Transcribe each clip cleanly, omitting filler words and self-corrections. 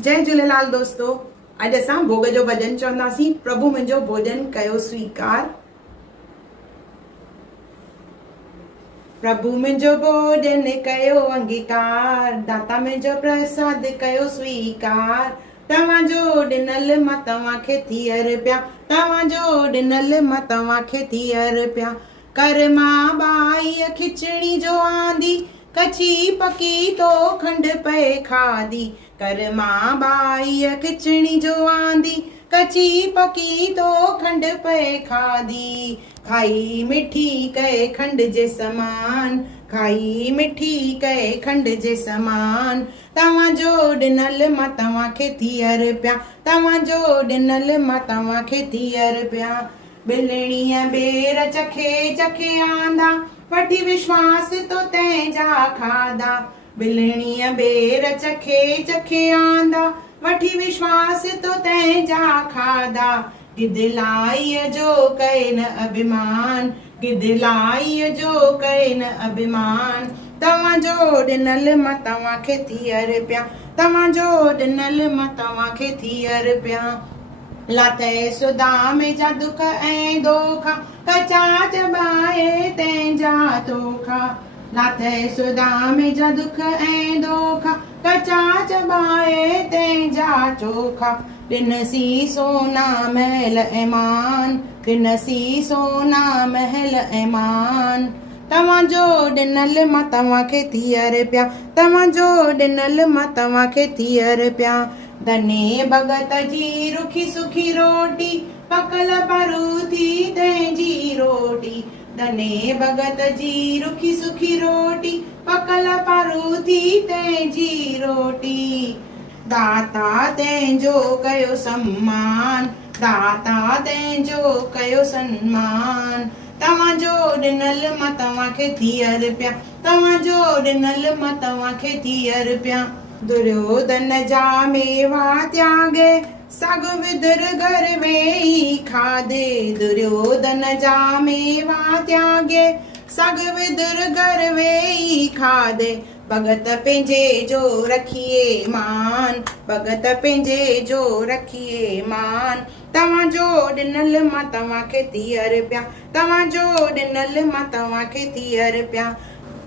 जय झूलेलाल दोस्तों। अॼु असां भोग जो भॼन चवंदासीं। प्रभु मुंहिंजो भोजन कयो स्वीकार। प्रभु मुंहिंजो भोजन कयो अंगीकार, दाता मुंहिंजो प्रसाद कयो स्वीकार। तव्हांजो ॾिनल मां तव्हांखे थी अर्पिया, तव्हांजो ॾिनल मां तव्हांखे थी अर्पिया। कर मां बाई खिचड़ी जो आंदी, कची पकी तो खंड पे खादी। कर मां बाई खिचड़ी जो आंदी, कची पकी तो खंड पे खादी। खाई मिठी कहे खंड जे समान, खाई मिठी कहे खंड जे समान। तव्हांजो ॾिनल मां तव्हांखे थी अर्पिया, तव्हांजो ॾिनल मां तव्हांखे थी अर्पिया। ॿिलिणीअ बेर चखे चखे आंदा, वठी विश्वास तो तंहिंजा खाधा। ॿिलिणीअ बेर चखे चखे आंदा, वठी विश्वास तो तंहिंजा खाधा। गिदलाईअ जो कए न अभिमान, गिदलाईअ जो कए न अभिमान। तव्हांजो ॾिनल मां तव्हांखे थी अर्पिया, तव्हांजो ॾिनल मां तव्हांखे थी अर्पिया। लाथई सुदाम जा दुख ऐं दोखा, कचा चबाए तंहिंजा तोखा। लाथई सुदाम जा दुख ऐं दोखा, कचा चबाए तंहिंजा चोखा। ॾिनसी सोना महल ऐं मान, ॾिनसी सोना महल ऐं मान। तव्हांजो ॾिनल मां तव्हांखे थी अर्पिया, तव्हांजो ॾिनल मां तव्हांखे थी अर्पिया। धने भगत जी रुखी सुखी रोटी, पकल परूथी तंहिंजी रोटी। धने भगत जी रुखी सुखी रोटी, पकल परूथी तंहिंजी रोटी। दाता तंहिंजो कयो सम्मान, दाता तंहिंजो कयो सम्मान। तव्हांजो ॾिनल मां तव्हांखे थी अर्पिया, तव्हांजो ॾिनल मां तव्हांखे थी अर्पिया। दुर्योधन जा मेवा त्यागे, सग विदुर घर वेही खाधे। दुर्योधन जा मेवा त्यागे, सग विदुर घर वेही खाधे। भगत पंहिंजे जो रखिए मान, भगत पंहिंजे जो रखिए मान। तव्हांजो ॾिनल मां तव्हांखे थी अर्पिया, तव्हांजो ॾिनल मां तव्हांखे थी अर्पिया।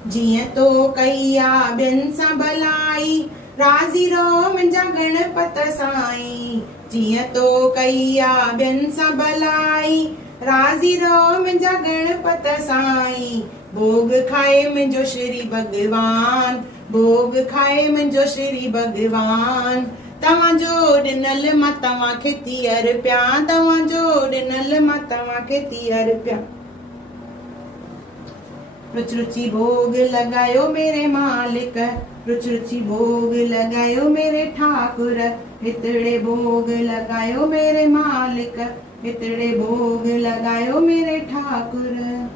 जीअं तो कई आ ॿियनि सां भलाई, राज़ी रहो मुंहिंजा गणपत साईं। जीअं तो कई आ ॿियनि सां भलाई, राज़ी रहो मुंहिंजा गणपत साईं। भोग खाए मुंहिंजो श्री भॻवान, भोग खाए मुंहिंजो श्री भॻवान। तव्हांजो ॾिनल मां तव्हांखे थी अर्पिया, तव्हांजो ॾिनल मां तव्हांखे थी अर्पिया। रुचि रुचि भोग लगायो मेरे मालिक, रुचि रुचि भोग लगायो मेरे ठाकुर। हितड़े भोग लगायो मेरे मालिक, हितड़े भोग लगायो मेरे ठाकुर।